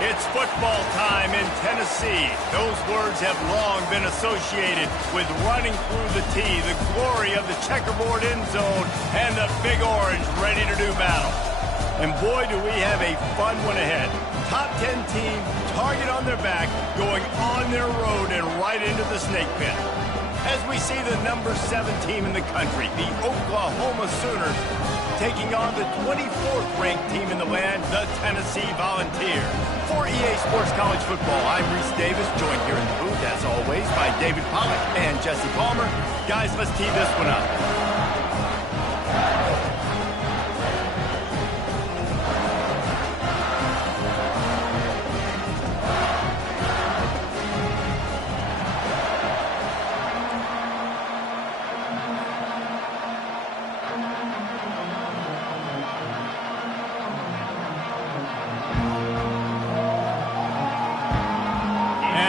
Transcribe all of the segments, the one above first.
It's football time in Tennessee. Those words have long been associated with running through the tee, the glory of the checkerboard end zone, and the Big Orange ready to do battle. And boy, do we have a fun one ahead. Top 10 team, target on their back, going on their road and right into the snake pit. As we see the number 7 team in the country, the Oklahoma Sooners, taking on the 24th ranked team in the land, the Tennessee Volunteers. For EA Sports College Football, I'm Reese Davis, joined here in the booth, as always, by David Pollack and Jesse Palmer. Guys, let's tee this one up.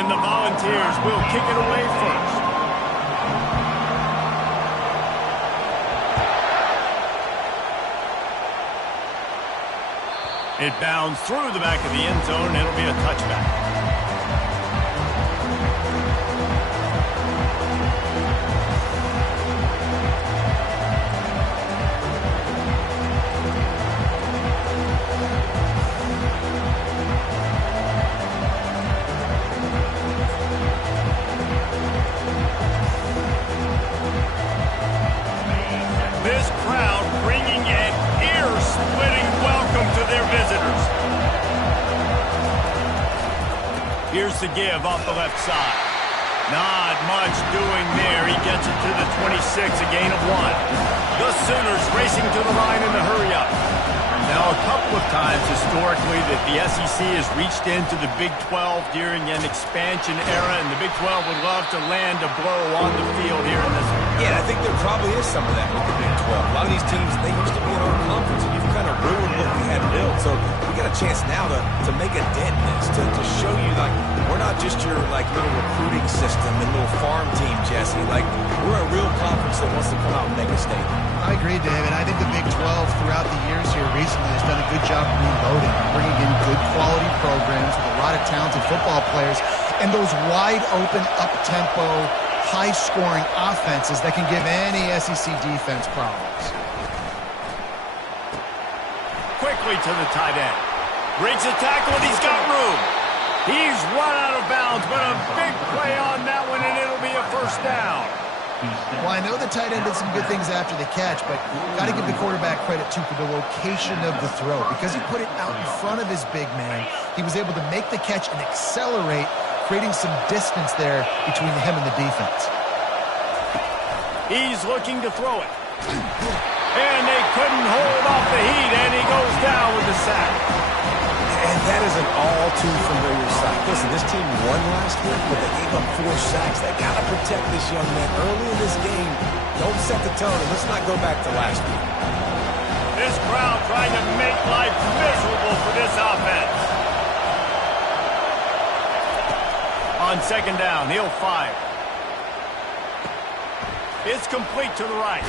The Volunteers will kick it away first. It bounds through the back of the end zone, and it'll be a touchback. This crowd bringing an ear-splitting welcome to their visitors. Here's the give off the left side. Not much doing there. He gets it to the 26, a gain of 1. The Sooners racing to the line in the hurry-up. Now, a couple of times historically that the SEC has reached into the Big 12 during an expansion era, and the Big 12 would love to land a blow on the field here in this one. Yeah, I think there probably is some of that with the Big 12. A lot of these teams, they used to be in our conference, and you've kind of ruined what we had built. So we got a chance now to make a dent in this, to show you, like, we're not just your, like, little recruiting system and little farm team, Jesse. Like, we're a real conference that wants to come out and make a statement. I agree, David. I think the Big 12 throughout the years here recently has done a good job reloading, bringing in good quality programs with a lot of talented football players and those wide open, up-tempo, high-scoring offenses that can give any SEC defense problems. Quickly to the tight end. Breaks a tackle, and he's got room. He's run out of bounds, but a big play on that one, and it'll be a first down. Well, I know the tight end did some good things after the catch, but got to give the quarterback credit, too, for the location of the throw. Because he put it out in front of his big man, he was able to make the catch and accelerate, creating some distance there between him and the defense. He's looking to throw it. And they couldn't hold off the heat, and he goes down with the sack. And that is an all-too-familiar sight. Listen, this team won last week, but they gave up 4 sacks. They got to protect this young man early in this game. Don't set the tone, and let's not go back to last week. This crowd trying to make life miserable for this offense. On second down, he'll fire. It's complete to the right.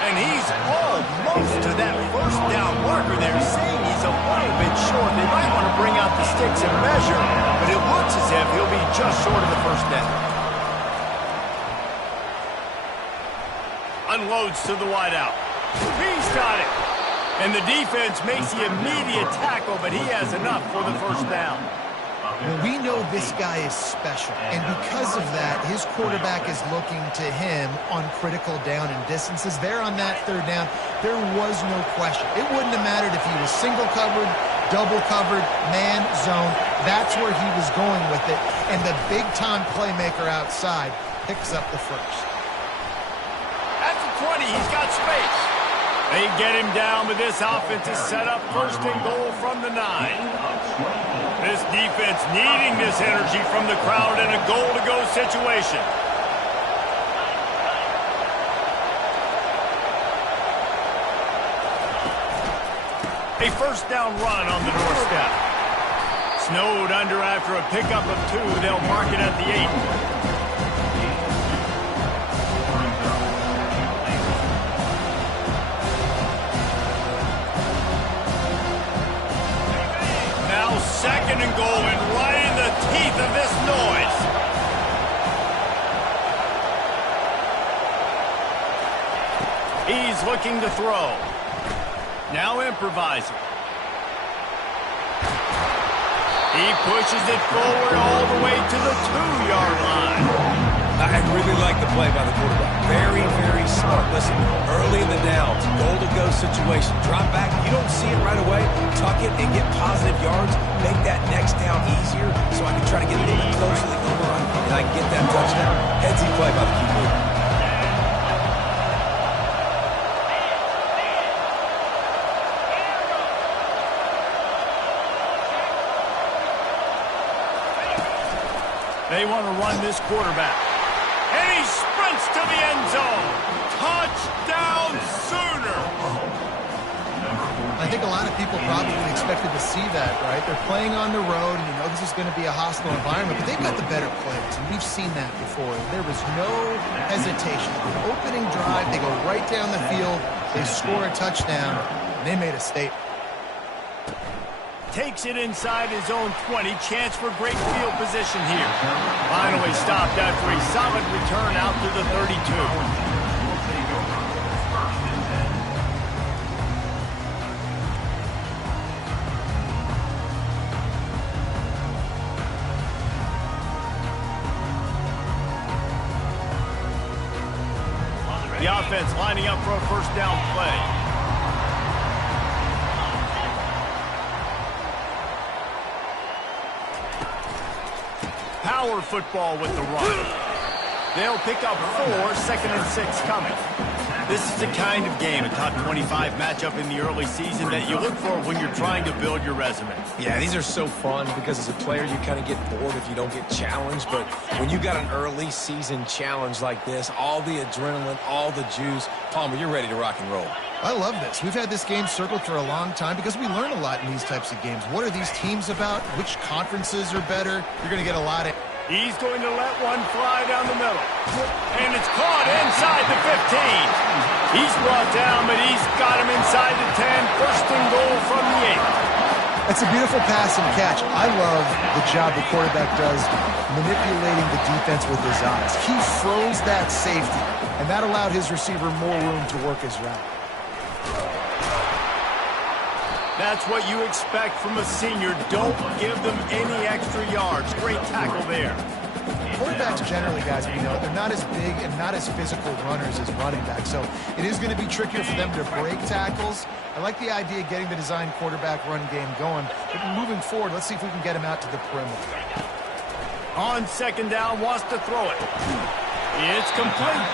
And he's almost to that first down marker there, seeing he's a little bit short. They might want to bring out the sticks and measure, but it looks as if he'll be just short of the first down. Unloads to the wideout. He's got it. And the defense makes the immediate tackle, but he has enough for the first down. Well, we know this guy is special, and because of that, his quarterback is looking to him on critical down and distances. There on that third down, there was no question. It wouldn't have mattered if he was single covered, double covered, man, zone. That's where he was going with it, and the big-time playmaker outside picks up the first. At the 20, he's got space. They get him down, but this offense is set up first and goal from the 9. This defense needing this energy from the crowd in a goal-to-go situation. A first down run on the doorstep. Snowed under after a pickup of 2. They'll mark it at the 8. Second and goal and right in the teeth of this noise. He's looking to throw. Now improvising. He pushes it forward all the way to the 2-yard line. I really like the play by the quarterback. Very, very smart. Listen, early in the downs, goal-to-go situation. Drop back. You don't see it right away. Tuck it and get positive yards. Make that next down easier so I can try to get a little bit closer to the goal line and I can get that touchdown. Headsy play by the QB. They want to run this quarterback. And he sprints to the end zone. Touchdown Sooner. I think a lot of people probably expected to see that, right? They're playing on the road, and you know this is going to be a hostile environment, but they've got the better players, and we've seen that before. There was no hesitation. The opening drive, they go right down the field, they score a touchdown, and they made a statement. Takes it inside his own 20. Chance for great field position here. Finally stopped after a solid return out to the 32. The offense lining up for a first down play. Power football with the run. They'll pick up 4, 2nd and 6 coming. This is the kind of game, a top 25 matchup in the early season that you look for when you're trying to build your resume. Yeah, these are so fun because as a player you kind of get bored if you don't get challenged, but when you got an early season challenge like this, all the adrenaline, all the juice, Palmer, you're ready to rock and roll. I love this. We've had this game circled for a long time because we learn a lot in these types of games. What are these teams about? Which conferences are better? You're going to get a lot of... He's going to let one fly down the middle. And it's caught inside the 15. He's brought down, but he's got him inside the 10. First and goal from the 8. That's a beautiful pass and catch. I love the job the quarterback does manipulating the defense with his eyes. He froze that safety, and that allowed his receiver more room to work his route. That's what you expect from a senior. Don't give them any extra yards. Great tackle there. Quarterbacks generally, guys, you know, they're not as big and not as physical runners as running backs, so it is going to be trickier for them to break tackles. I like the idea of getting the design quarterback run game going, but moving forward, let's see if we can get him out to the perimeter. On second down, wants to throw it. It's complete.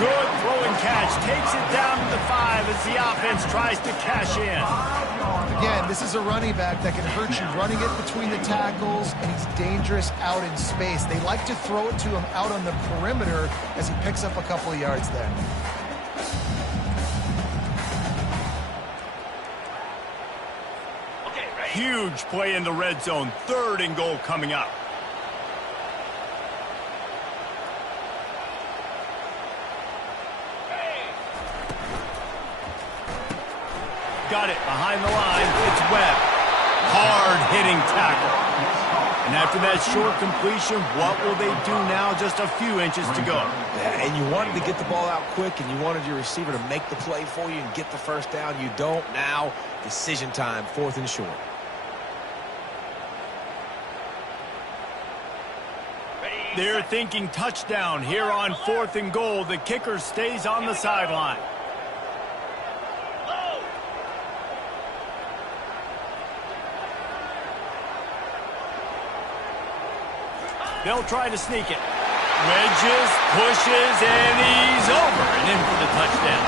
Good throw and catch. Takes it down to the 5 as the offense tries to cash in. Again, this is a running back that can hurt you running it between the tackles, and he's dangerous out in space. They like to throw it to him out on the perimeter as he picks up a couple of yards there. Huge play in the red zone. 3rd and goal coming up. Got it behind the line. It's Webb. Hard-hitting tackle. And after that short completion, what will they do now? Just a few inches to go. Yeah, and you wanted to get the ball out quick, and you wanted your receiver to make the play for you and get the first down. You don't now. Decision time, 4th and short. They're thinking touchdown here on 4th and goal. The kicker stays on the sideline. They'll try to sneak it. Wedges, pushes, and he's over and in for the touchdown.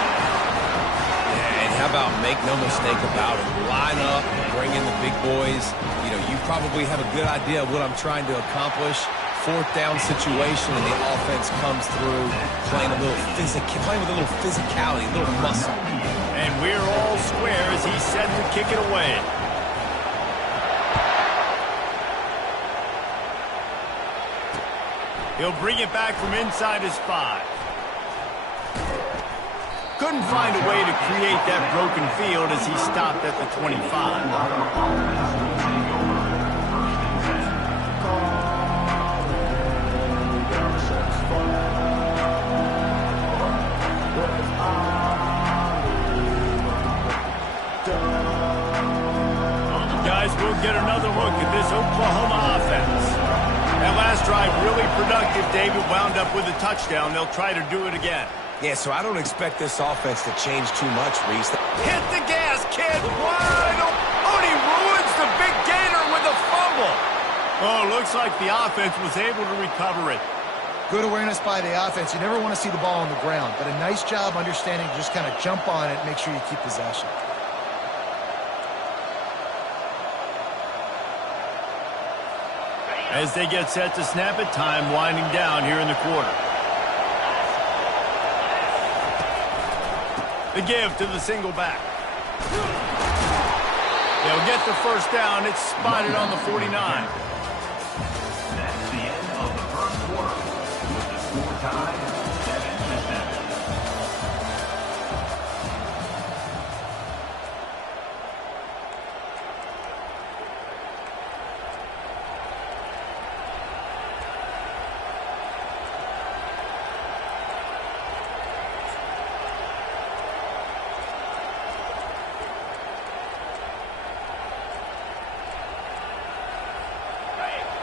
Yeah, and how about make no mistake about it. Line up, bring in the big boys. You know, you probably have a good idea of what I'm trying to accomplish. 4th down situation, and the offense comes through playing with a little physicality, a little muscle. And we're all square as he's set to kick it away. He'll bring it back from inside his 5. Couldn't find a way to create that broken field as he stopped at the 25. Oklahoma offense. That last drive really productive. David wound up with a touchdown. They'll try to do it again. Yeah, so I don't expect this offense to change too much, Reese. Hit the gas, kid. Wide open. Oh, and he ruins the big gainer with a fumble. Oh, looks like the offense was able to recover it. Good awareness by the offense. You never want to see the ball on the ground, but a nice job understanding to just kind of jump on it and make sure you keep possession. As they get set to snap it, time winding down here in the quarter. The give to the single back. They'll get the first down. It's spotted on the 49. That's the end of the first quarter with the score tied 7-7.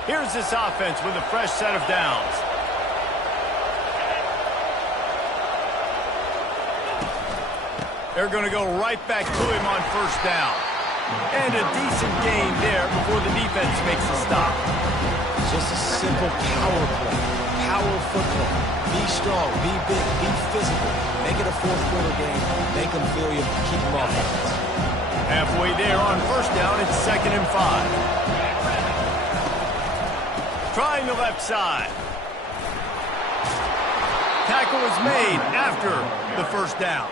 Here's this offense with a fresh set of downs. They're going to go right back to him on first down. And a decent gain there before the defense makes a stop. Just a simple power play. Power football. Be strong, be big, be physical. Make it a fourth-quarter game. Make them feel you. Keep them off offense. Halfway there on first down, it's 2nd and 5. Trying the left side. Tackle is made after the first down.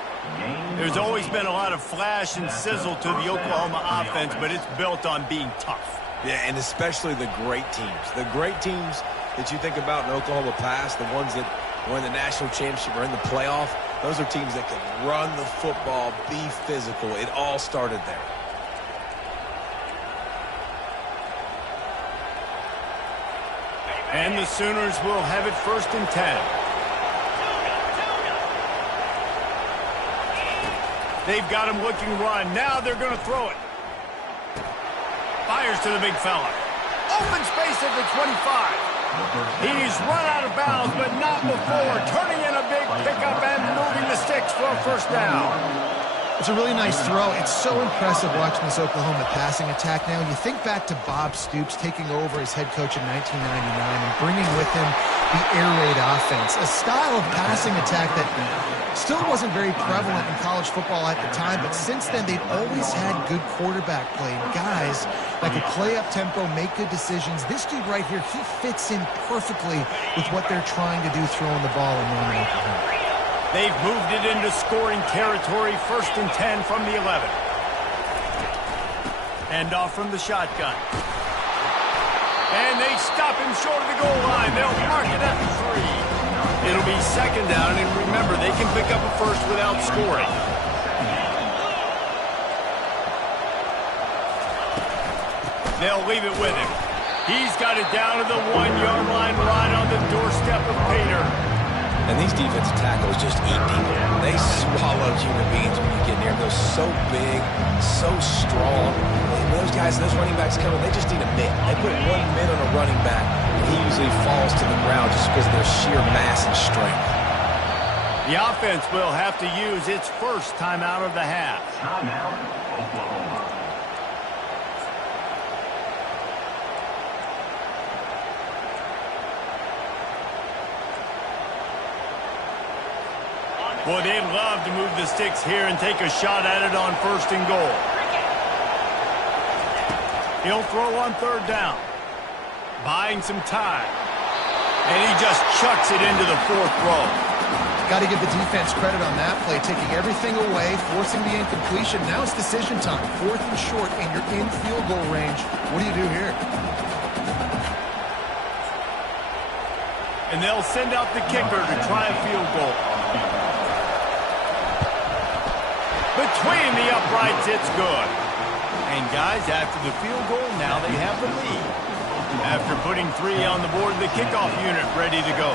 There's always been a lot of flash and sizzle to the Oklahoma offense, but it's built on being tough. Yeah, and especially the great teams. The great teams that you think about in Oklahoma past, the ones that were in the national championship or in the playoff, those are teams that can run the football, be physical. It all started there. And the Sooners will have it 1st and 10. They've got him looking run. Now they're going to throw it. Fires to the big fella. Open space at the 25. He's run out of bounds, but not before. Turning in a big pickup and moving the sticks for a first down. It's a really nice throw. It's so impressive watching this Oklahoma passing attack now. You think back to Bob Stoops taking over as head coach in 1999 and bringing with him the air raid offense, a style of passing attack that still wasn't very prevalent in college football at the time, but since then they've always had good quarterback play, guys that could play up tempo, make good decisions. This dude right here, he fits in perfectly with what they're trying to do throwing the ball in Norman, Oklahoma. They've moved it into scoring territory, 1st and 10 from the 11. End off from the shotgun. And they stop him short of the goal line. They'll mark it at the 3. It'll be 2nd down, and remember, they can pick up a first without scoring. They'll leave it with him. He's got it down to the 1-yard line right on the doorstep of Pater. And these defensive tackles just eat people. They swallow human beings when you get near them. They're so big, so strong. And those guys, those running backs coming, they just need a mitt. They put 1 mitt on a running back, and he usually falls to the ground just because of their sheer mass and strength. The offense will have to use its first timeout of the half. Timeout, Oklahoma. Well, they'd love to move the sticks here and take a shot at it on 1st and goal. He'll throw on 3rd down. Buying some time. And he just chucks it into the 4th row. Got to give the defense credit on that play, taking everything away, forcing the incompletion. Now it's decision time. 4th and short, and you're in field goal range. What do you do here? And they'll send out the kicker to try a field goal. Between the uprights, it's good. And guys, after the field goal, now they have the lead. After putting 3 on the board, the kickoff unit ready to go.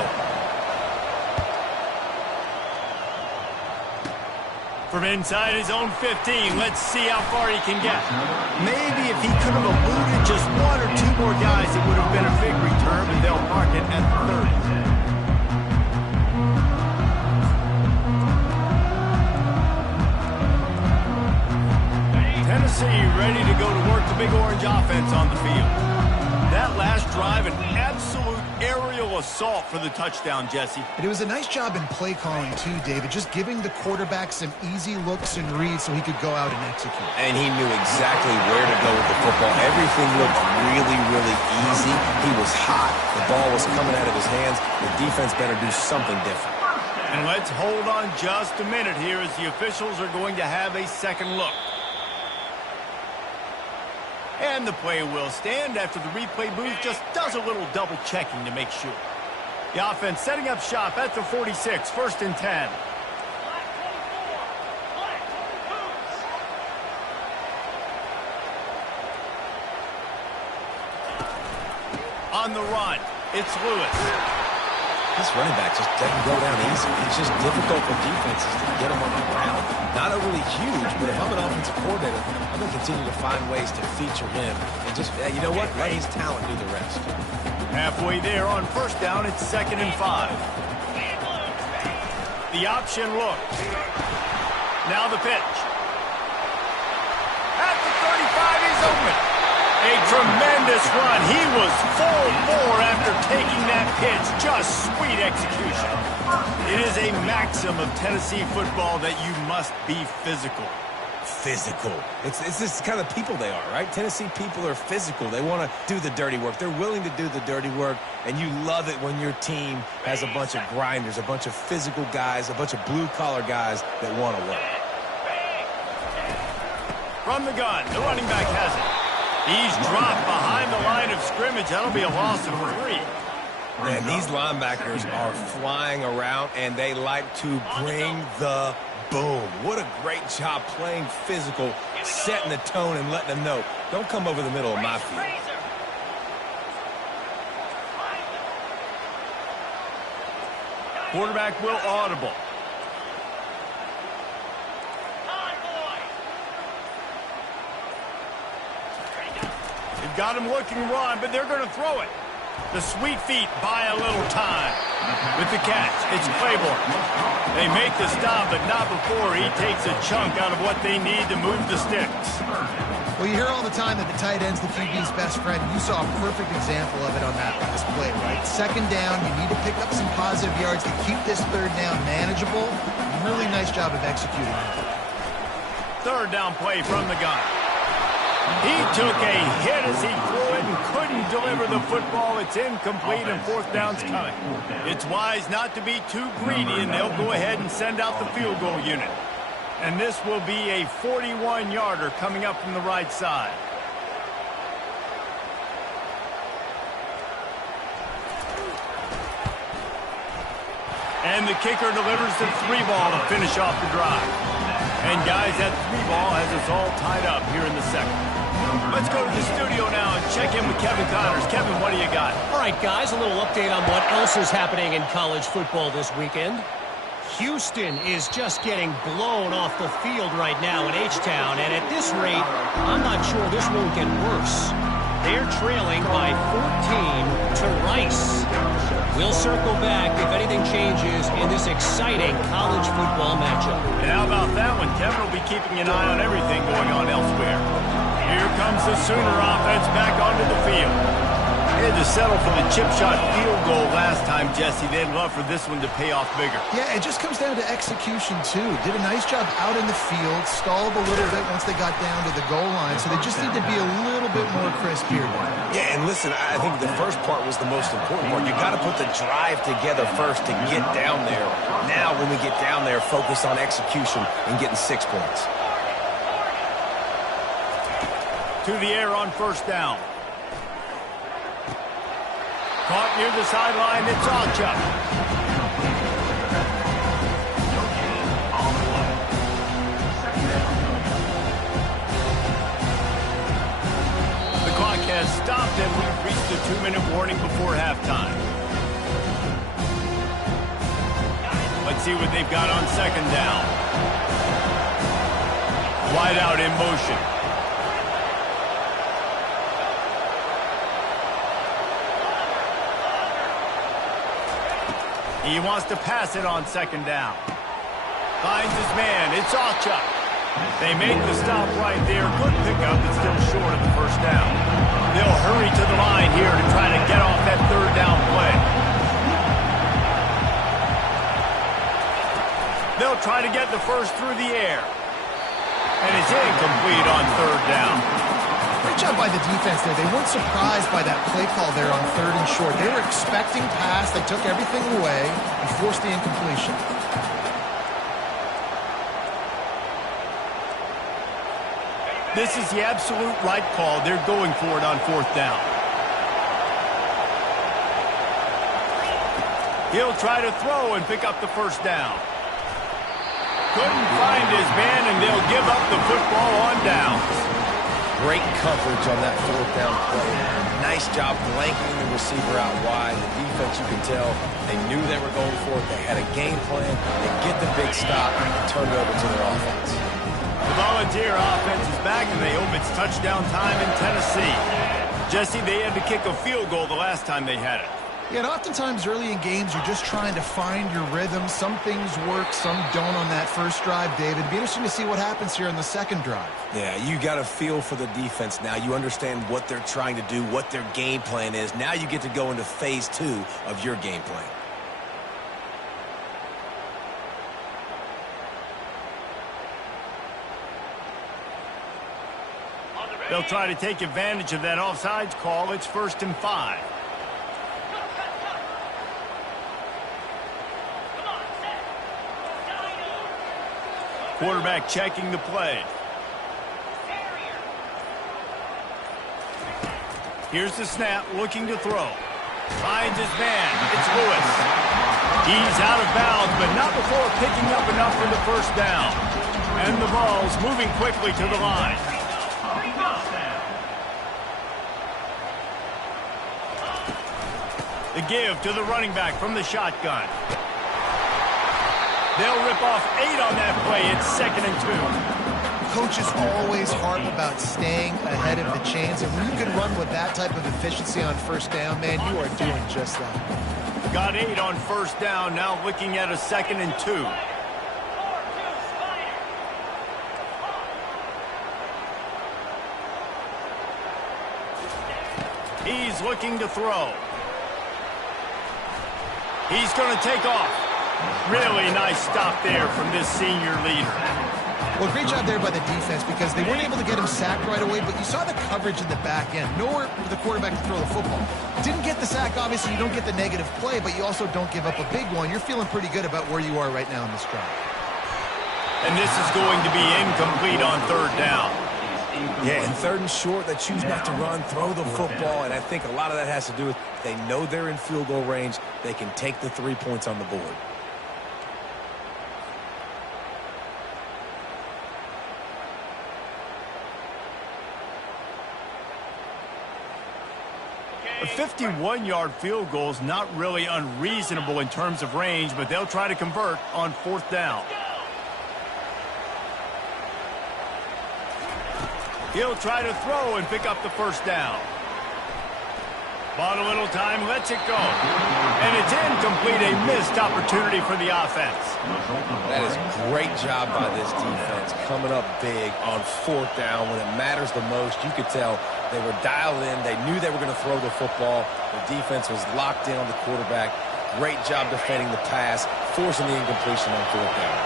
From inside his own 15, let's see how far he can get. Maybe if he could have eluded just one or two more guys, it would have been a big return, and they'll mark it at 30. Tennessee ready to go to work the Big Orange offense on the field. That last drive, an absolute aerial assault for the touchdown, Jesse. And it was a nice job in play calling too, David, just giving the quarterback some easy looks and reads so he could go out and execute. And he knew exactly where to go with the football. Everything looked really, really easy. He was hot. The ball was coming out of his hands. The defense better do something different. And let's hold on just a minute here as the officials are going to have a second look. And the play will stand after the replay booth just does a little double checking to make sure. The offense setting up shop at the 46, 1st and 10. On the run, it's Lewis. This running back just doesn't go down easy. It's just difficult for defenses to get him on the ground. Not overly huge, but if I'm an offensive coordinator, I'm going to continue to find ways to feature him. And just, you know what? Let his talent do the rest. Halfway there on 1st down, it's 2nd and 5. The option look. Now the pitch. At the 35, he's open. A tremendous run. He was full bore after taking that pitch. Just sweet execution. It is a maxim of Tennessee football that you must be physical. Physical. It's this kind of people they are, right? Tennessee people are physical. They want to do the dirty work. They're willing to do the dirty work, and you love it when your team has a bunch of grinders, a bunch of physical guys, a bunch of blue-collar guys that want to work. From the gun, the running back has it. He's dropped behind the line of scrimmage. That'll be a loss of 3. Man, these linebackers are flying around, and they like to bring the boom. What a great job playing physical, setting the tone and letting them know, don't come over the middle of my field. Quarterback will audible. They've got him looking run, but they're going to throw it. The sweet feet buy a little time. With the catch, it's Claiborne. They make the stop, but not before he takes a chunk out of what they need to move the sticks. Well, you hear all the time that the tight end's the QB's best friend. You saw a perfect example of it on that last play, right? 2nd down, you need to pick up some positive yards to keep this 3rd down manageable. Really nice job of executing it. 3rd down play from the gun. He took a hit as he threw it and couldn't deliver the football. It's incomplete and 4th down's coming. It's wise not to be too greedy, and they'll go ahead and send out the field goal unit. And this will be a 41-yarder coming up from the right side. And the kicker delivers the 3-ball to finish off the drive. And guys, that 3-ball has us all tied up here in the 2nd. Let's go to the studio now and check in with Kevin Connors. Kevin, what do you got? All right, guys, a little update on what else is happening in college football this weekend. Houston is just getting blown off the field right now in H-Town, and at this rate, I'm not sure this won't get worse. They're trailing by 14 to Rice. We'll circle back if anything changes in this exciting college football matchup. And how about that one? Kevin will be keeping an eye on everything going on elsewhere. Here comes the Sooner offense back onto the field. They had to settle for the chip shot field goal last time, Jesse. They'd love for this one to pay off bigger. Yeah, it just comes down to execution, too. Did a nice job out in the field, stalled a little bit once they got down to the goal line, so they just need to be a little bit more crisp here. Yeah, and listen, I think the first part was the most important part. You got to put the drive together first to get down there. Now, when we get down there, focus on execution and getting 6 points. To the air on 1st down. Caught near the sideline, it's Alchuk. The clock has stopped, and we've reached the 2-minute warning before halftime. Let's see what they've got on 2nd down. Wide out in motion. He wants to pass it on second down. Finds his man. It's Ocha. They make the stop right there. Good pickup, but still short of the first down. They'll hurry to the line here to try to get off that third down play. They'll try to get the first through the air. And it's incomplete on third down. Great job by the defense there. They weren't surprised by that play call there on third and short. They were expecting pass. They took everything away and forced the incompletion. This is the absolute right call. They're going for it on fourth down. He'll try to throw and pick up the first down. Couldn't find his man, and they'll give up the football on downs. Great coverage on that fourth down play. Nice job blanking the receiver out wide. The defense, you can tell, they knew they were going for it. They had a game plan. They get the big stop and turn it over to their offense. The Volunteer offense is back, and they hope it's touchdown time in Tennessee. Jesse, they had to kick a field goal the last time they had it. Yeah, and oftentimes early in games, you're just trying to find your rhythm. Some things work, some don't on that first drive, David. It'd be interesting to see what happens here in the second drive. Yeah, you got a feel for the defense now. You understand what they're trying to do, what their game plan is. Now you get to go into phase 2 of your game plan. They'll try to take advantage of that offsides call. It's 1st and 5. Quarterback checking the play. Here's the snap, looking to throw. Finds his man. It's Lewis. He's out of bounds, but not before picking up enough for the first down. And the ball's moving quickly to the line. The give to the running back from the shotgun. They'll rip off 8 on that play. It's 2nd and 2. Coaches always harp about staying ahead of the chains, and when you can run with that type of efficiency on first down, man, you are doing just that. Got 8 on first down. Now looking at a 2nd and 2. He's looking to throw. He's going to take off. Really nice stop there from this senior leader. Well, great job there by the defense because they weren't able to get him sacked right away, but you saw the coverage in the back end. Nowhere for the quarterback to throw the football. Didn't get the sack, obviously. You don't get the negative play, but you also don't give up a big one. You're feeling pretty good about where you are right now in this drive. And this is going to be incomplete on third down. Yeah, in 3rd and short, they choose not to run, throw the football, and I think a lot of that has to do with they know they're in field goal range. They can take the 3 points on the board. A 51-yard field goal is not really unreasonable in terms of range, but they'll try to convert on 4th down. He'll try to throw and pick up the first down. Bought a little time, lets it go. And it's incomplete, a missed opportunity for the offense. That is a great job by this defense, coming up big on 4th down when it matters the most. You could tell they were dialed in. They knew they were going to throw the football. The defense was locked in on the quarterback. Great job defending the pass, forcing the incompletion on 4th down.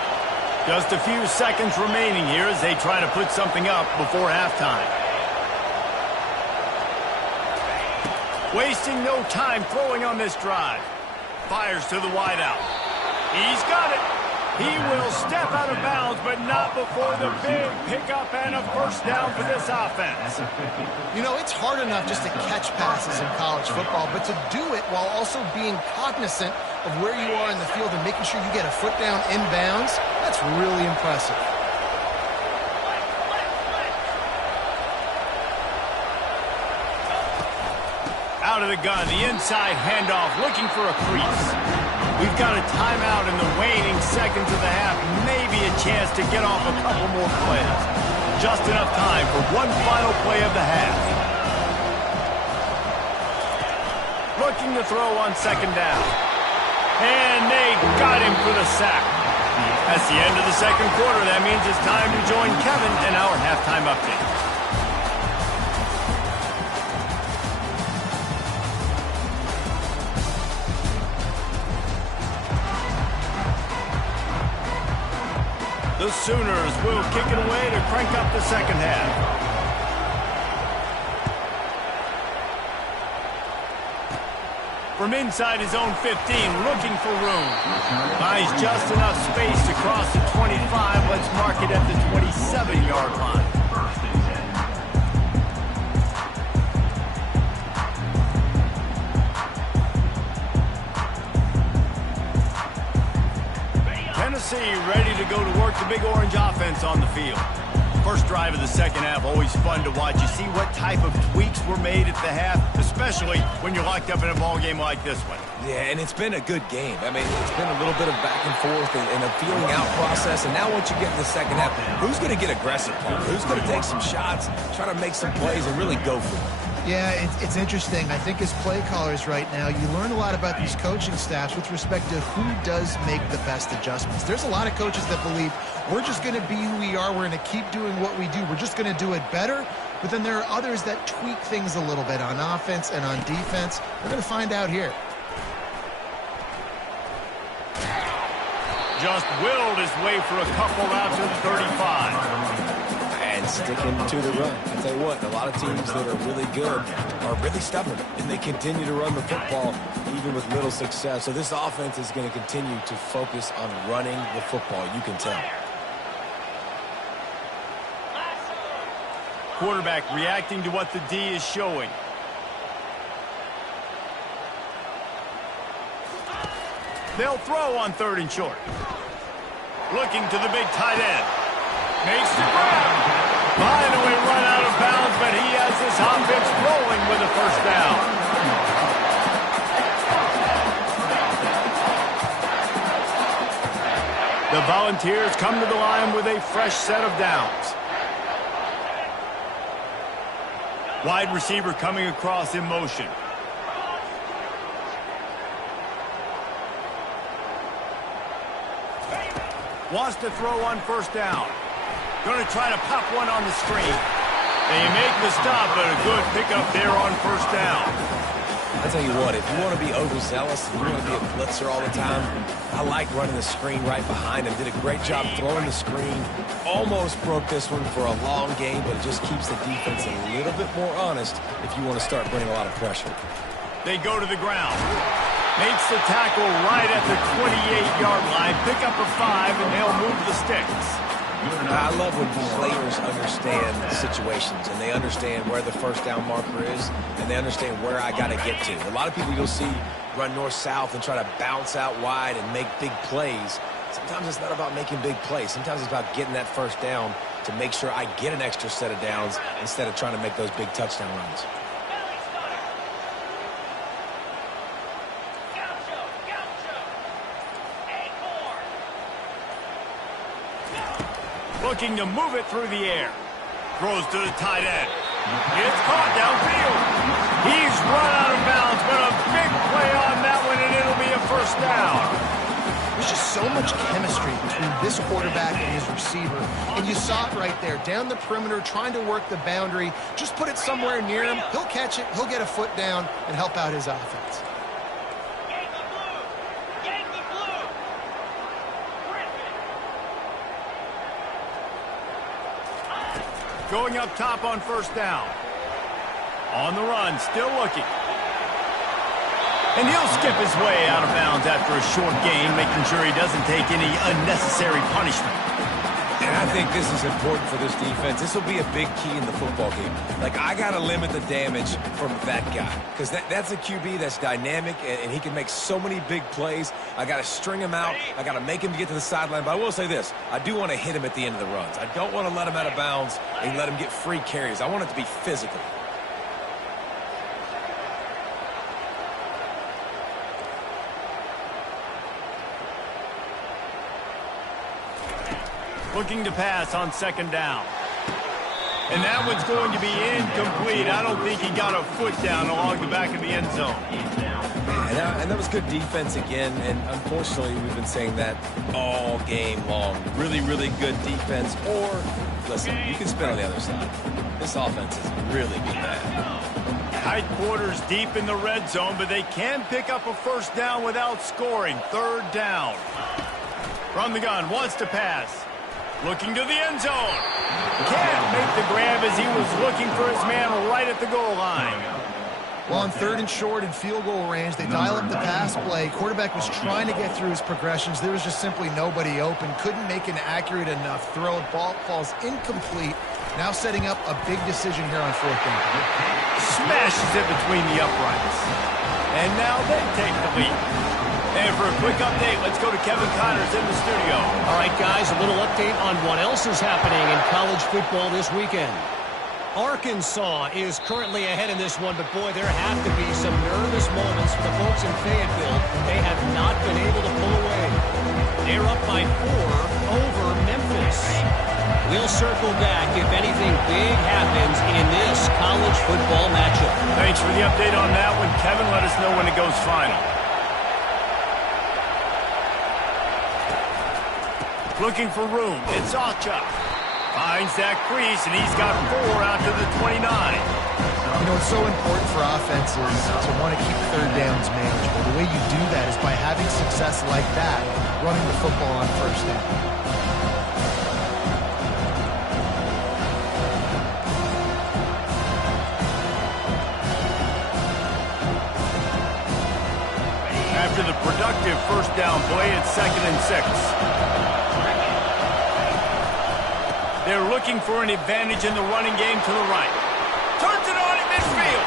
Just a few seconds remaining here as they try to put something up before halftime. Wasting no time throwing on this drive. Fires to the wideout. He's got it. He will step out of bounds, but not before the big pickup and a first down for this offense. You know, it's hard enough just to catch passes in college football, but to do it while also being cognizant of where you are in the field and making sure you get a foot down inbounds, that's really impressive. Out of the gun, the inside handoff, looking for a crease. We've got a timeout in the waning seconds of the half. Maybe a chance to get off a couple more plays. just enough time for one final play of the half. Looking to throw on second down. And they got him for the sack. That's the end of the second quarter. That means it's time to join Kevin in our halftime update. The Sooners will kick it away to crank up the second half. From inside his own 15, looking for room. Buys just enough space to cross the 25. Let's mark it at the 27-yard line. Tennessee ready to go to work the Big Orange offense on the field. First drive of the second half, always fun to watch. You see what type of tweaks were made at the half, especially when you're locked up in a ball game like this one. Yeah, and it's been a good game. I mean, it's been a little bit of back and forth and a feeling out process. And now once you get in the second half, who's going to get aggressive, Paul? Who's going to take some shots, try to make some plays, and really go for it? Yeah, it's interesting. I think as play callers right now, you learn a lot about these coaching staffs with respect to who does make the best adjustments. There's a lot of coaches that believe we're just going to be who we are. We're going to keep doing what we do. We're just going to do it better. But then there are others that tweak things a little bit on offense and on defense. We're going to find out here. Just willed his way for a couple out to the 35. And sticking to the run. I tell you what, a lot of teams that are really good are really stubborn, and they continue to run the football even with little success. So this offense is going to continue to focus on running the football. You can tell. Quarterback reacting to what the D is showing. They'll throw on third and short. Looking to the big tight end. Makes the grab. Finally run out of bounds, but he has this offense rolling with a first down. The Volunteers come to the line with a fresh set of downs. Wide receiver coming across in motion. Wants to throw on first down. Going to try to pop one on the screen. They make the stop, but a good pickup there on first down. I tell you what, if you want to be overzealous, if you want to be a blitzer all the time, I like running the screen right behind him. Did a great job throwing the screen. Almost broke this one for a long game, but it just keeps the defense a little bit more honest if you want to start putting a lot of pressure. They go to the ground. Makes the tackle right at the 28-yard line. Pick up a 5, and they'll move the sticks. I love when players understand situations and they understand where the first down marker is and they understand where I got to get to. A lot of people you'll see run north-south and try to bounce out wide and make big plays. Sometimes it's not about making big plays. Sometimes it's about getting that first down to make sure I get an extra set of downs instead of trying to make those big touchdown runs. Looking to move it through the air. Throws to the tight end. It's caught downfield. He's run out of bounds, but a big play on that one, and it'll be a first down. There's just so much chemistry between this quarterback and his receiver. And you saw it right there, down the perimeter, trying to work the boundary. Just put it somewhere near him. He'll catch it. He'll get a foot down and help out his offense. Going up top on first down. On the run, still looking. And he'll skip his way out of bounds after a short gain, making sure he doesn't take any unnecessary punishment. And I think this is important for this defense. This will be a big key in the football game. Like, I got to limit the damage from that guy because that's a QB that's dynamic, and he can make so many big plays. I got to string him out. I got to make him get to the sideline. But I will say this. I do want to hit him at the end of the runs. I don't want to let him out of bounds and let him get free carries. I want it to be physical. Looking to pass on second down. And that one's going to be incomplete. I don't think he got a foot down along the back of the end zone. And that was good defense again, and unfortunately we've been saying that all game long. Really, really good defense, or, listen, you can spin on the other side. This offense has really been bad. Tight quarters deep in the red zone, but they can pick up a first down without scoring. Third down. From the gun, wants to pass. Looking to the end zone. Can't make the grab as he was looking for his man right at the goal line. Well, on 3rd and short in field goal range, they dial up the pass play. Quarterback was trying to get through his progressions. There was just simply nobody open. Couldn't make an accurate enough throw. Ball falls incomplete. Now setting up a big decision here on 4th down. Smashes it between the uprights. And now they take the lead. And for a quick update, let's go to Kevin Connors in the studio. All right, guys, a little update on what else is happening in college football this weekend. Arkansas is currently ahead in this one, but boy, there have to be some nervous moments for the folks in Fayetteville. They have not been able to pull away. They're up by 4 over Memphis. We'll circle back if anything big happens in this college football matchup. Thanks for the update on that one, Kevin. Let us know when it goes final. Looking for room. It's Acha. Finds that crease, and he's got 4 out to the 29. You know, it's so important for offenses to want to keep 3rd downs manageable. The way you do that is by having success like that, running the football on 1st down. After the productive first down play, it's 2nd and 6. They're looking for an advantage in the running game to the right. Turns it on at midfield.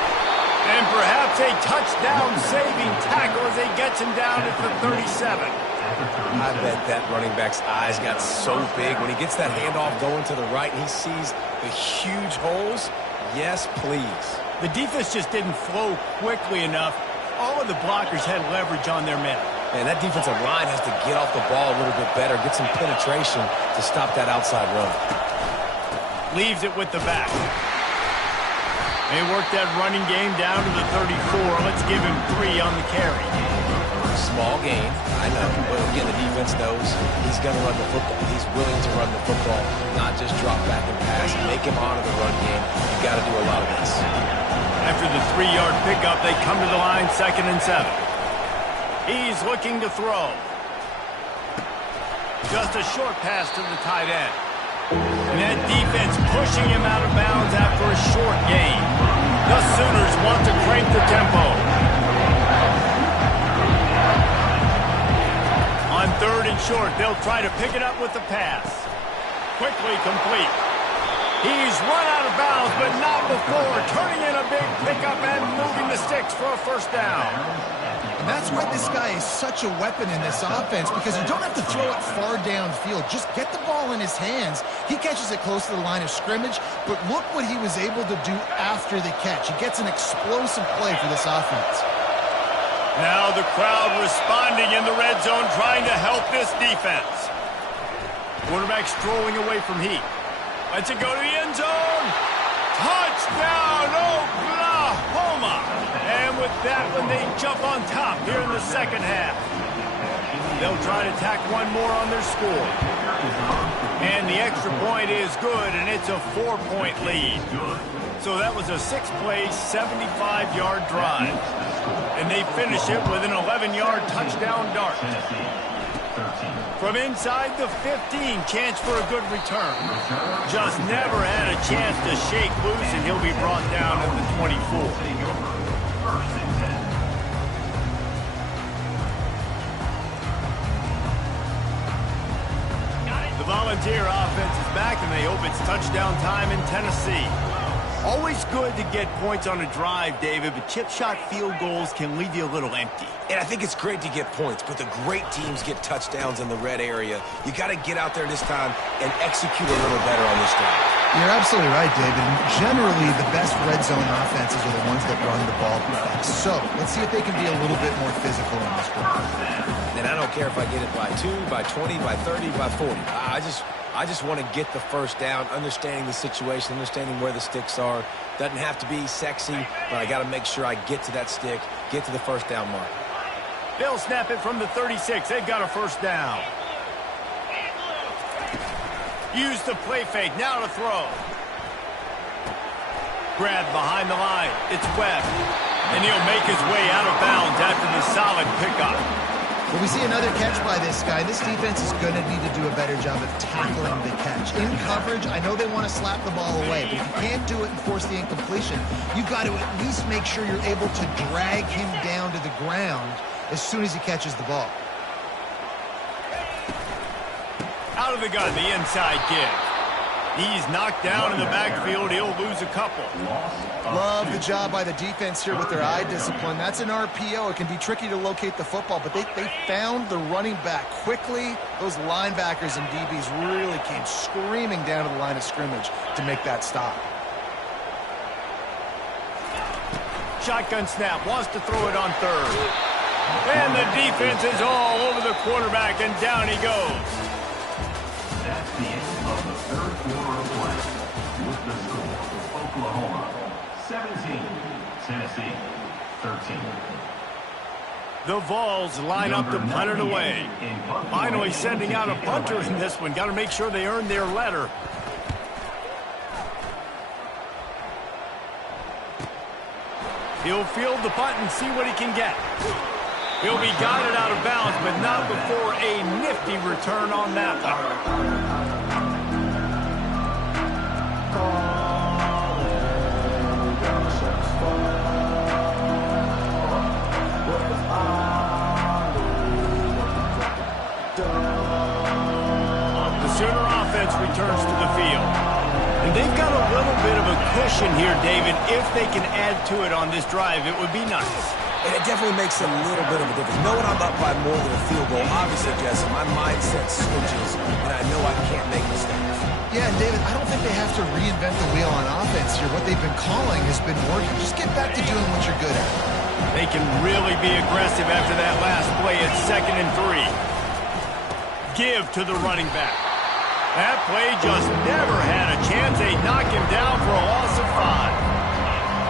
And perhaps a touchdown-saving tackle as he gets him down at the 37. I bet that running back's eyes got so big when he gets that handoff going to the right and he sees the huge holes. Yes, please. The defense just didn't flow quickly enough. All of the blockers had leverage on their men. And that defensive line has to get off the ball a little bit better, get some penetration to stop that outside run. Leaves it with the back. They work that running game down to the 34. Let's give him 3 on the carry. Small gain, I know. But again, the defense knows he's going to run the football. He's willing to run the football, not just drop back and pass. Make him honor the run game. You got to do a lot of this. After the 3-yard pickup, they come to the line, 2nd and 7. He's looking to throw. Just a short pass to the tight end. And that defense pushing him out of bounds after a short gain. The Sooners want to crank the tempo. On 3rd and short, they'll try to pick it up with the pass. Quickly complete. He's run out of bounds, but not before turning in a big pickup and moving the sticks for a first down. And that's why this guy is such a weapon in this offense, because you don't have to throw it far downfield. Just get the ball in his hands. He catches it close to the line of scrimmage, but look what he was able to do after the catch. He gets an explosive play for this offense. Now the crowd responding in the red zone, trying to help this defense. Quarterback strolling away from heat. Lets it go to the end zone. Touchdown, Oklahoma! And with that one, they jump on top here in the second half. They'll try to tack one more on their score. And the extra point is good, and it's a 4-point lead. So that was a 6-play, 75-yard drive. And they finish it with an 11-yard touchdown dart. From inside the 15, chance for a good return. Just never had a chance to shake loose, and he'll be brought down at the 24. The Volunteer offense is back, and they hope it's touchdown time in Tennessee. Always good to get points on a drive, David, but chip shot field goals can leave you a little empty. And I think it's great to get points, but the great teams get touchdowns in the red area. You got to get out there this time and execute a little better on this drive. You're absolutely right, David. And generally, the best red zone offenses are the ones that run the ball best. So let's see if they can be a little bit more physical in this one. And I don't care if I get it by 2, by 20, by 30, by 40. I just want to get the first down, understanding the situation, understanding where the sticks are. Doesn't have to be sexy, but I got to make sure I get to that stick, get to the first down mark. They'll snap it from the 36. They've got a first down. Use the play fake. Now to throw. Grabbed behind the line. It's Webb. And he'll make his way out of bounds after the solid pickup. Well, we see another catch by this guy. This defense is going to need to do a better job of tackling the catch. In coverage, I know they want to slap the ball away, but if you can't do it and force the incompletion, you've got to at least make sure you're able to drag him down to the ground as soon as he catches the ball. Out of the gun, the inside give. He's knocked down in the backfield. He'll lose a couple. Love the job by the defense here with their eye discipline. That's an RPO. It can be tricky to locate the football, but they found the running back quickly. Those linebackers and DBs really came screaming down to the line of scrimmage to make that stop. Shotgun snap, wants to throw it on third. And the defense is all over the quarterback, and down he goes. That's the end of the third quarter of play. With the score, Oklahoma 17, Tennessee 13. The Vols line up to punt it away. Finally sending out a punter in this one. Got to make sure they earn their letter. He'll field the punt and see what he can get. He'll be guided out of bounds, but not before a nifty return on that one. The Sooner offense returns to the field. And they've got a little bit of a cushion here, David. If they can add to it on this drive, it would be nice. And it definitely makes a little bit of a difference. Knowing I'm up by more than a field goal, obviously, Jesse, my mindset switches, and I know I can't make mistakes. Yeah, and David, I don't think they have to reinvent the wheel on offense here. What they've been calling has been working. Just get back to doing what you're good at. They can really be aggressive after that last play. It's 2nd and 3. Give to the running back. That play just never had a chance. They knock him down for a loss of 5.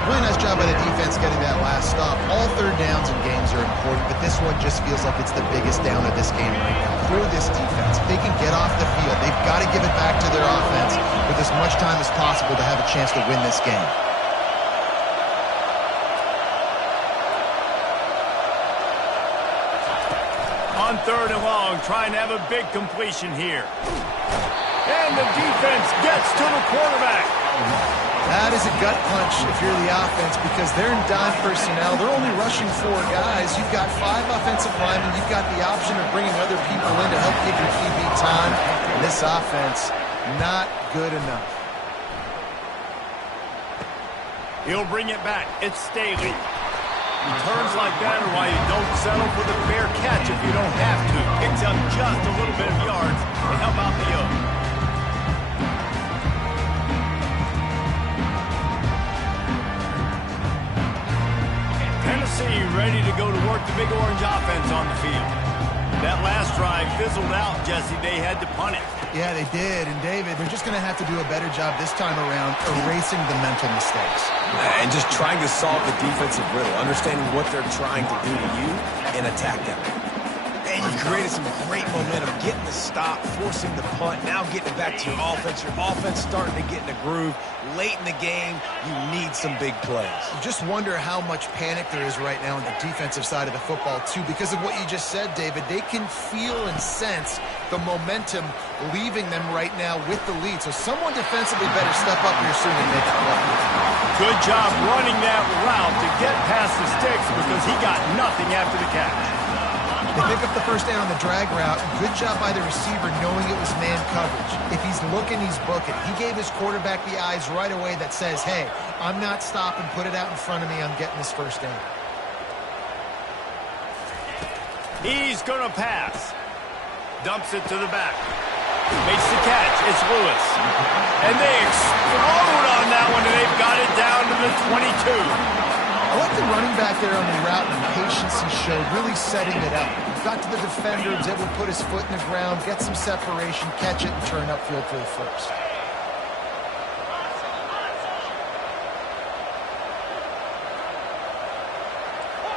Really nice job by the defense getting that last stop. All third downs in games are important, but this one just feels like it's the biggest down of this game right now. For this defense, if they can get off the field, they've got to give it back to their offense with as much time as possible to have a chance to win this game. On 3rd and long, trying to have a big completion here. And the defense gets to the quarterback. That is a gut punch if you're the offense because they're in dime personnel. They're only rushing 4 guys. You've got 5 offensive linemen. You've got the option of bringing other people in to help give your QB time. And this offense, not good enough. He'll bring it back. It's Staley. Returns like that are why you don't settle for the fair catch if you don't have to. Picks up just a little bit of yards to help out the yoke. Tennessee ready to go to work the Big Orange offense on the field. That last drive fizzled out, Jesse. They had to punt it. Yeah, they did. And, David, they're just going to have to do a better job this time around erasing the mental mistakes. And just trying to solve the defensive riddle, understanding what they're trying to do to you and attack them. And you created some great momentum, getting the stop, forcing the punt, now getting it back to your offense. Your offense starting to get in a groove. Late in the game, you need some big plays. You just wonder how much panic there is right now on the defensive side of the football, too, because of what you just said, David. They can feel and sense the momentum leaving them right now with the lead. So someone defensively better step up here soon and make it play. Good job running that route to get past the sticks because he got nothing after the catch. They pick up the first down on the drag route. Good job by the receiver knowing it was man coverage. If he's looking, he's booking. He gave his quarterback the eyes right away that says, hey, I'm not stopping. Put it out in front of me. I'm getting this first down. He's going to pass. Dumps it to the back. Makes the catch. It's Lewis. And they explode on that one, and they've got it down to the 22. I like the running back there on the route and the patience he showed, really setting it up. Got to the defender, was able to put his foot in the ground, get some separation, catch it, and turn upfield for the first.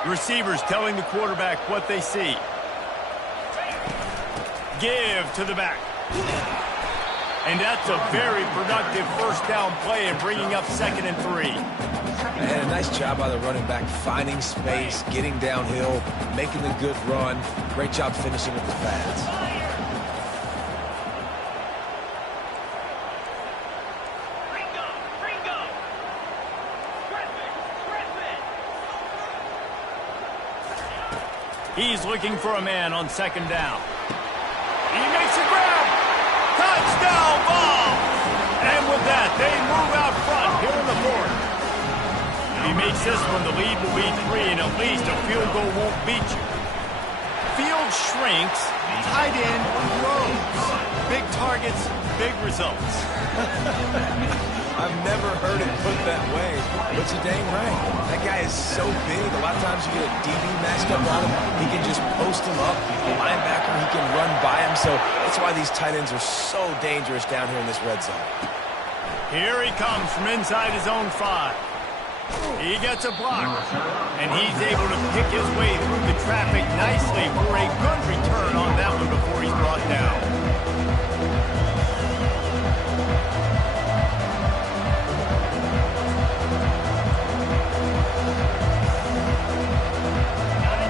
Receivers telling the quarterback what they see. Give to the back. And that's a very productive first down play and bringing up 2nd and 3. And a nice job by the running back, finding space, getting downhill, making a good run. Great job finishing with the pads. He's looking for a man on 2nd down. He makes a grab. Touchdown ball. And with that, they move out front here in the 4th. If he makes this one, the lead will be 3, and at least a field goal won't beat you. Field shrinks, tight end grows. Big targets, big results. I've never heard it put that way, but you're dang right. That guy is so big. A lot of times you get a DB matched up on him. He can just post him up. A linebacker, he can run by him. So that's why these tight ends are so dangerous down here in this red zone. Here he comes from inside his own 5. He gets a block, and he's able to pick his way through the traffic nicely for a good return on that one before he's brought down.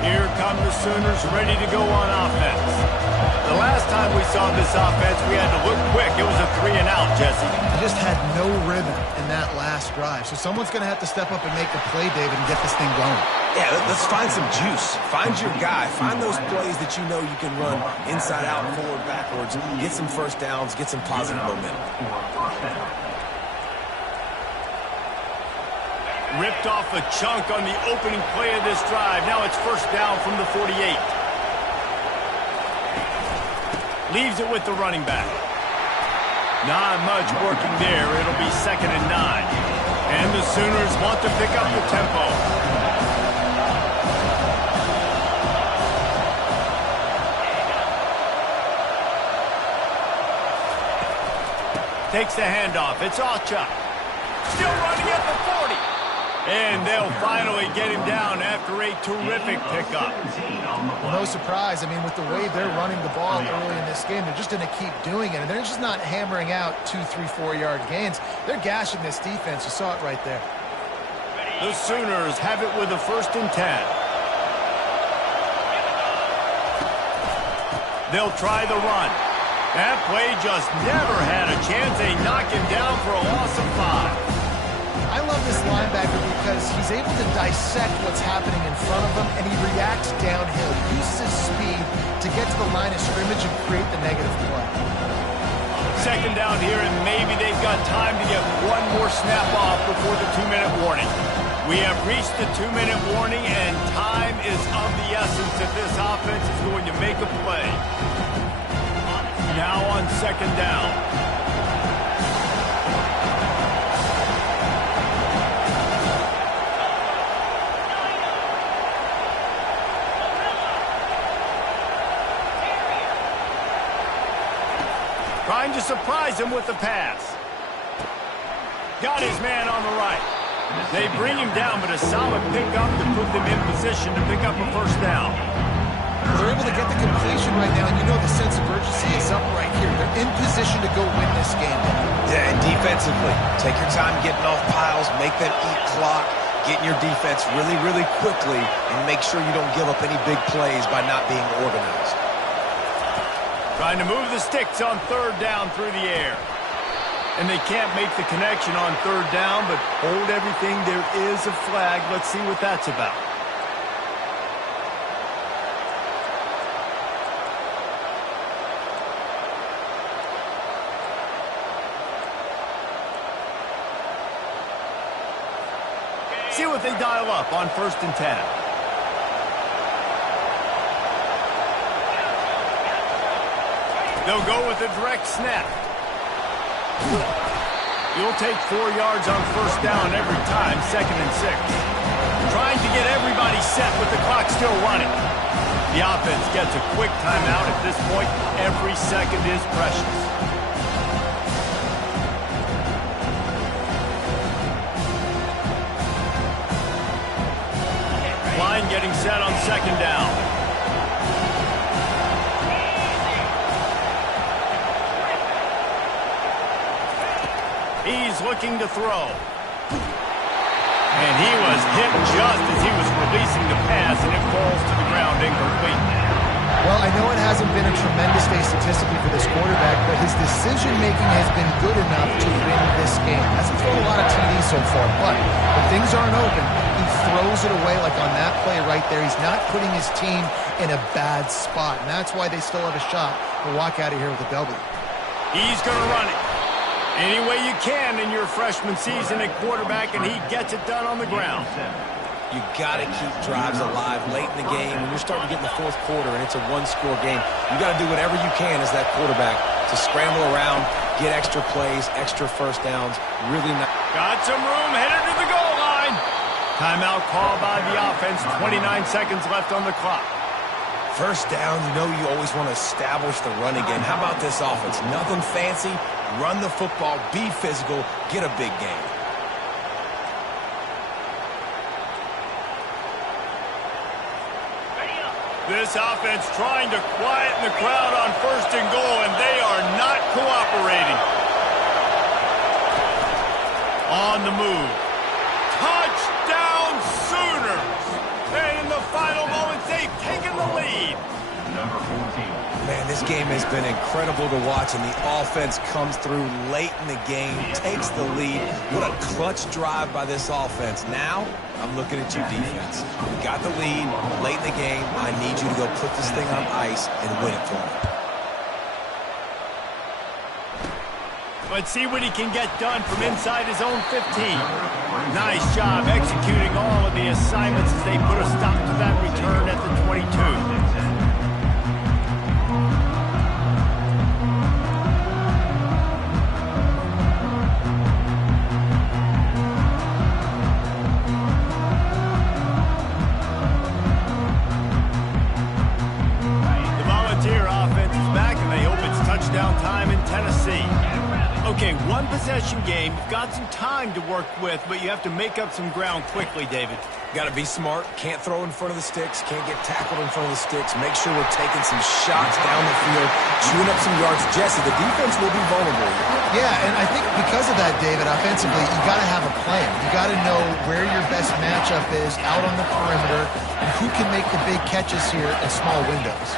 Here come the Sooners ready to go on offense. The last time we saw this offense, we had to look quick. It was a 3-and-out, Jesse. He just had no rhythm in that last drive. So someone's going to have to step up and make a play, David, and get this thing going. Yeah, let's find some juice. Find your guy. Find those plays that you know you can run inside out, forward, backwards. Get some first downs. Get some positive momentum. Ripped off a chunk on the opening play of this drive. Now it's first down from the 48. Leaves it with the running back. Not much working there. It'll be 2nd and 9. And the Sooners want to pick up the tempo. Takes the handoff. It's Ocha. Still running at the 40. And they'll finally get him down after a terrific pickup. Well, no surprise. I mean, with the way they're running the ball early in this game, they're just going to keep doing it. And they're just not hammering out 2, 3, 4-yard gains. They're gashing this defense. You saw it right there. The Sooners have it with a 1st and 10. They'll try the run. That play just never had a chance. They knock him down for a loss of 5. I love this linebacker because he's able to dissect what's happening in front of him, and he reacts downhill. He uses his speed to get to the line of scrimmage and create the negative play. 2nd down here, and maybe they've got time to get one more snap off before the 2-minute warning. We have reached the 2-minute warning, and time is of the essence if this offense is going to make a play. Now on 2nd down. Trying to surprise him with the pass. Got his man on the right. They bring him down, but a solid pickup to put them in position to pick up a first down. They're able to get the completion right now, and you know the sense of urgency is up right here. They're in position to go win this game. Yeah, and defensively, take your time getting off piles, make them eat clock, get in your defense really, really quickly, and make sure you don't give up any big plays by not being organized. Trying to move the sticks on 3rd down through the air. And they can't make the connection on 3rd down, but hold everything. There is a flag. Let's see what that's about. See what they dial up on 1st and 10. They'll go with a direct snap. You'll take 4 yards on 1st down every time, 2nd and 6. trying to get everybody set with the clock still running. The offense gets a quick timeout at this point. Every second is precious. Line getting set on second down. He's looking to throw. And he was hit just as he was releasing the pass, and it falls to the ground incomplete. Well, I know it hasn't been a tremendous day statistically for this quarterback, but his decision-making has been good enough to win this game. Hasn't thrown a lot of TDs so far, but when things aren't open, he throws it away like on that play right there. He's not putting his team in a bad spot, and that's why they still have a shot to walk out of here with a W. He's going to run it any way you can in your freshman season at quarterback, and he gets it done on the ground. You got to keep drives alive late in the game. When you're starting to get in the fourth quarter and it's a one-score game, you got to do whatever you can as that quarterback to scramble around, get extra plays, extra first downs. Really nice. Got some room, headed to the goal line. Timeout called by the offense. 29 seconds left on the clock. First down, you know you always want to establish the running game. How about this offense? Nothing fancy. Run the football, be physical, get a big game. This offense trying to quieten the crowd on first and goal, and they are not cooperating. On the move. Touchdown Sooners! And in the final moments, they've taken the lead. Number 14. Man, this game has been incredible to watch, and the offense comes through late in the game, takes the lead. What a clutch drive by this offense. Now, I'm looking at you, defense. You got the lead late in the game. I need you to go put this thing on ice and win it for me. Let's see what he can get done from inside his own 15. Nice job executing all of the assignments as they put a stop to that return at the 22. Okay, one possession game. You've got some time to work with, but you have to make up some ground quickly, David. Got to be smart. Can't throw in front of the sticks. Can't get tackled in front of the sticks. Make sure we're taking some shots down the field, chewing up some yards. Jesse, the defense will be vulnerable. Yeah, and I think because of that, David, offensively, you got to have a plan. You got to know where your best matchup is out on the perimeter and who can make the big catches here in small windows.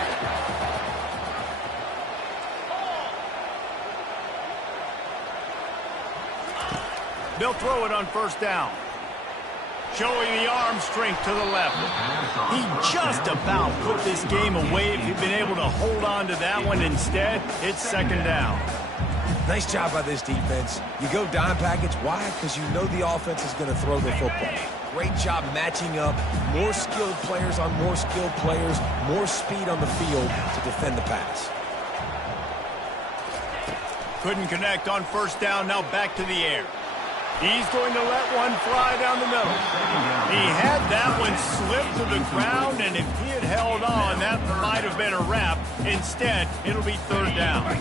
They'll throw it on first down. Showing the arm strength to the left. He just about put this game away if he'd been able to hold on to that one. Instead, it's second down. Nice job by this defense. You go dime package. Why? Because you know the offense is going to throw the football. Great job matching up. More skilled players on more skilled players. More speed on the field to defend the pass. Couldn't connect on first down. Now back to the air. He's going to let one fly down the middle. He had that one slip to the ground, and if he had held on, that might have been a wrap. Instead, it'll be third down.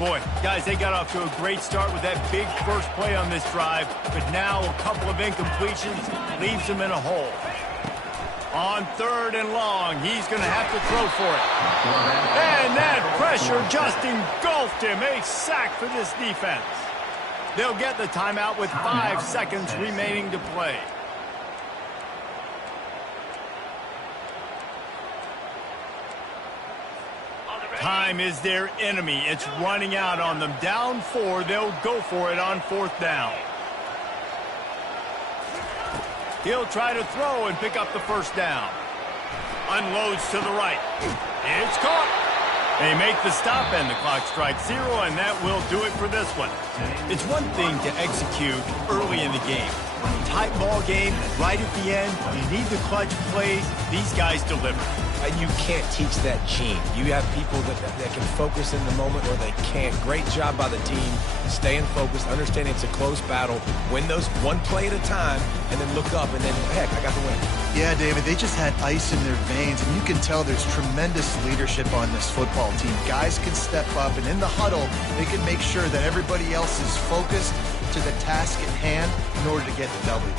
Boy, guys, they got off to a great start with that big first play on this drive, but now a couple of incompletions leaves them in a hole. On third and long, he's going to have to throw for it. And that pressure just engulfed him. A sack for this defense. They'll get the timeout with 5 seconds remaining to play. Time is their enemy. It's running out on them. Down 4, they'll go for it on fourth down. He'll try to throw and pick up the first down. Unloads to the right. It's caught. They make the stop, and the clock strikes 0, and that will do it for this one. It's one thing to execute early in the game. tight ball game right at the end. You need the clutch plays. These guys deliver. You can't teach that gene. You have people that can focus in the moment or they can't. Great job by the team, staying focused, understanding it's a close battle, win those one play at a time, and then look up, and then, heck, I got the win. Yeah, David, they just had ice in their veins, and you can tell there's tremendous leadership on this football team. Guys can step up, and in the huddle, they can make sure that everybody else is focused to the task at hand in order to get the W.